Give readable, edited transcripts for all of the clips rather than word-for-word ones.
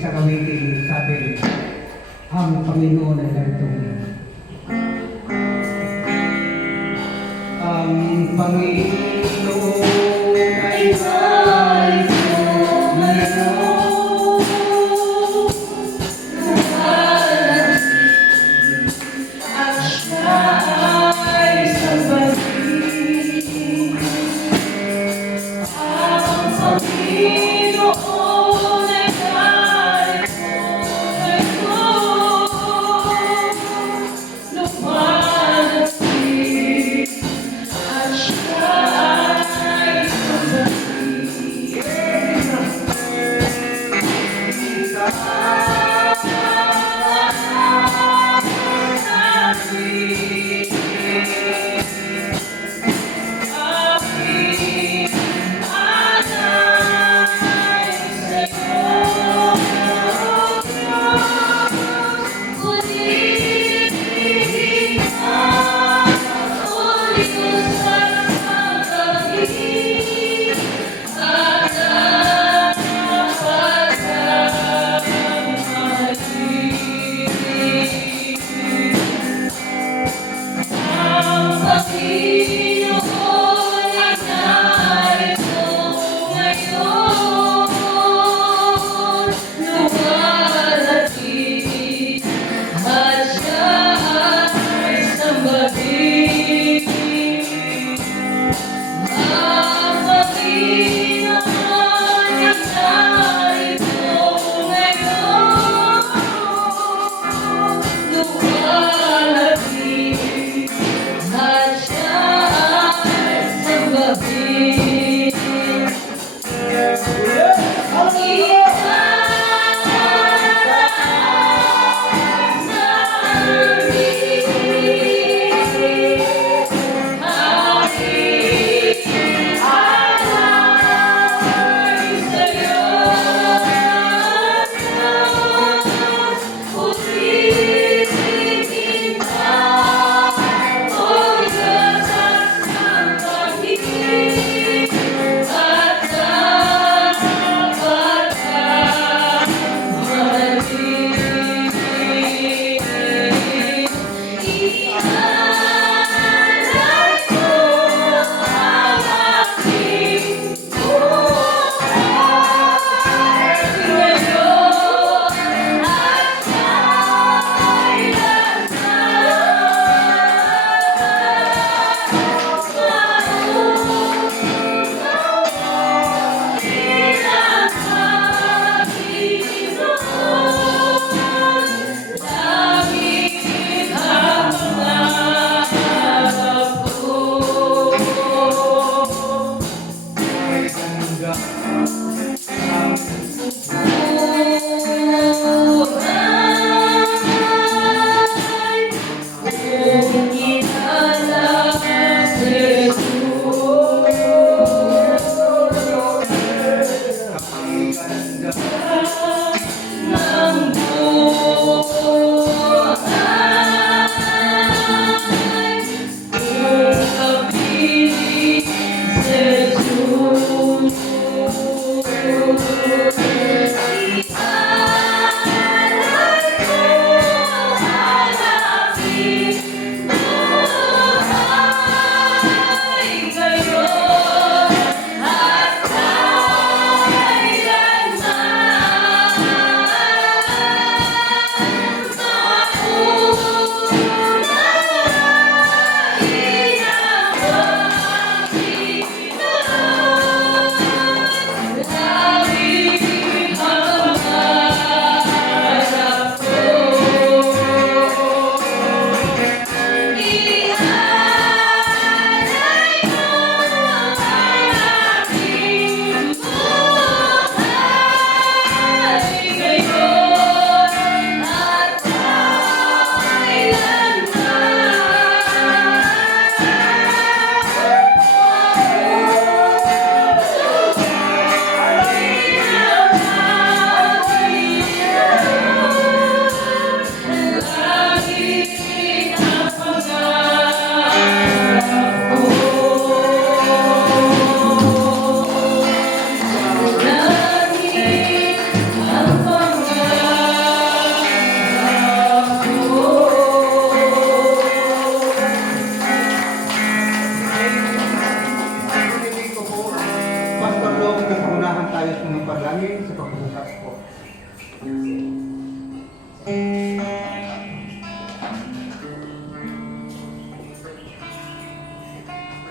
sa kawiting, sabi, ang Panginoon ay ganitong. Ang Panginoon ay ganitong at siya ay sabahin. Ang Panginoon ay lumalapit at siya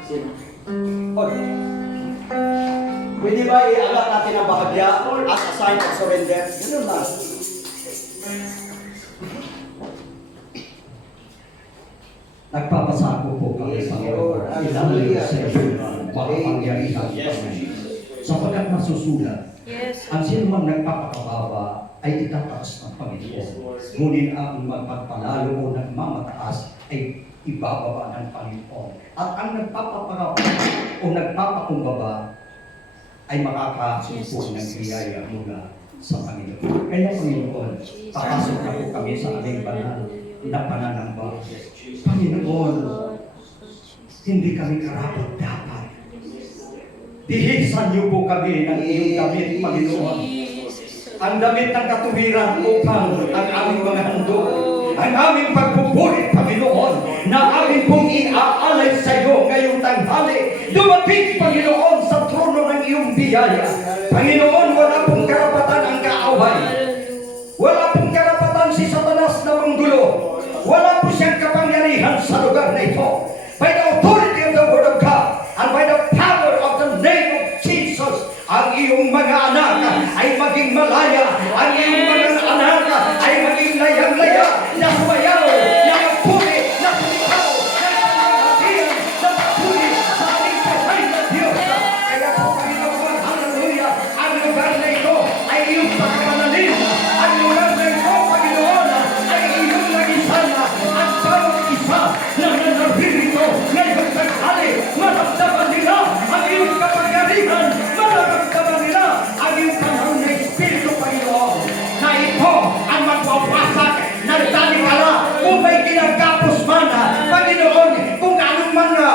Sino? Oy. Pwede ba ialat natin ang bahagya as a sign of surrender? Ganun lang. Nagpapasako po kami, Panginoon, ilalim sa iyo ang makapangyarihan kami. Sapagkat nasusulat, ang sinumang nagpapakababa ay itataas ng Panginoon. Ngunit ang magpagpalalo o nagmamataas ay ibababa ng Panginoon. At ang nagpapapakababa o nagpapakumbaba ay makakasumpo ng biyaya mula sa Panginoon. Kaya Panginoon, papasok na po kami sa aming banal na pananamba. Panginoon, hindi kami karapat-dapat. Bihisan niyo po kami ng iyong damit, Panginoon. Ang damit ng katuwiran upang ang aming mga handog, ang aming pagpupulit, Panginoon, na aming pong iaalay sa iyo ngayong tanghali. Dumating, Panginoon, sa trono ng iyong biyaya. Panginoon, wala pong karapatan ang kaaway. Wala pong karapatan si Satanas na manggulo. Wala po siyang kapangyarihan sa lugar na ito. By the authority of the Word of God and by the power of the name of Jesus, ang iyong mga anak ay maging malaya. Ang iyong mga anak ay maging layang-laya, na sumayaw, na magpuli, na kumitaw, na nanganghatian, na magpuli sa ating buhay na Diyos. Kaya po, Panginoon, hallelujah, ang lugar na ito ay iyong pagkamanalin. Ang lugar na ito, Panginoon, ay iyong nagisan. Ang bawat isa na nanarito ngayong tanghali, maramdaman nila ang iyong kapangyarihan, maramdaman nila ang iyong panahon na Espiritu, Panginoon, na ito ang magwawasak ng talikala kung may ginagapos man, Panginoon, kung anong mga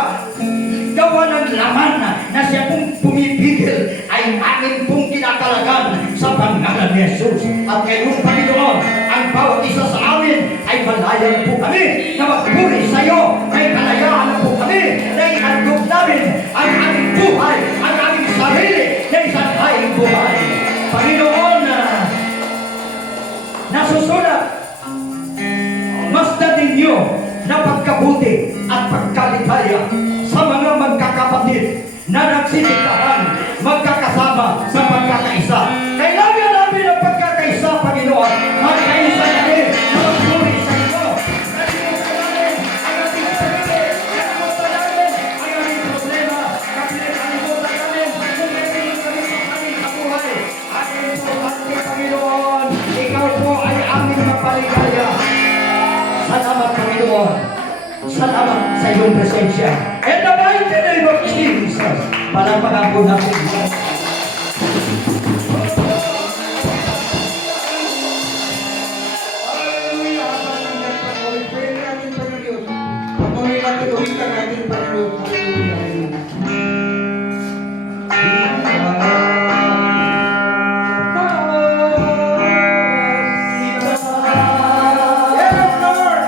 gawa ng laman na siya pong pumipigil ay amin pong kinakalagan sa pangalan ni Jesus. At ngayon, Panginoon, ang bawat isa sa amin ay malayan po kami na magpuri sa iyo. May kalayaan na po kami na ihandog namin ang aming buhay, ang aming sarili na isang hayang buhay. Panginoon, nasusulat, masdatin niyo na pagkabuti at pagkaligaya sa mga magkakapatid na nagsisigtahan, magkakasama sa pagkakaisa. Kailangan namin ang pagkakaisa, Panginoon. Magkaisa kami na magpuri sa iyo. Nalimutan namin ang ating sarili. Nalimutan namin ang aming problema. Nalimutan namin kung meron kami sa aming kabuhay. At importante, Panginoon, ikaw po ay aming mapaligaya. Salamat, Panginoon. Salamat sa iyong presensya. In the mighty name of Jesus, palagpagan po natin. Hallelujah! Patuloy natin, Panginoon. Patuloy natin, uwitan natin, Panginoon. Hallelujah! Yes, Lord!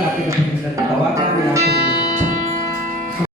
natin ang Panginoon.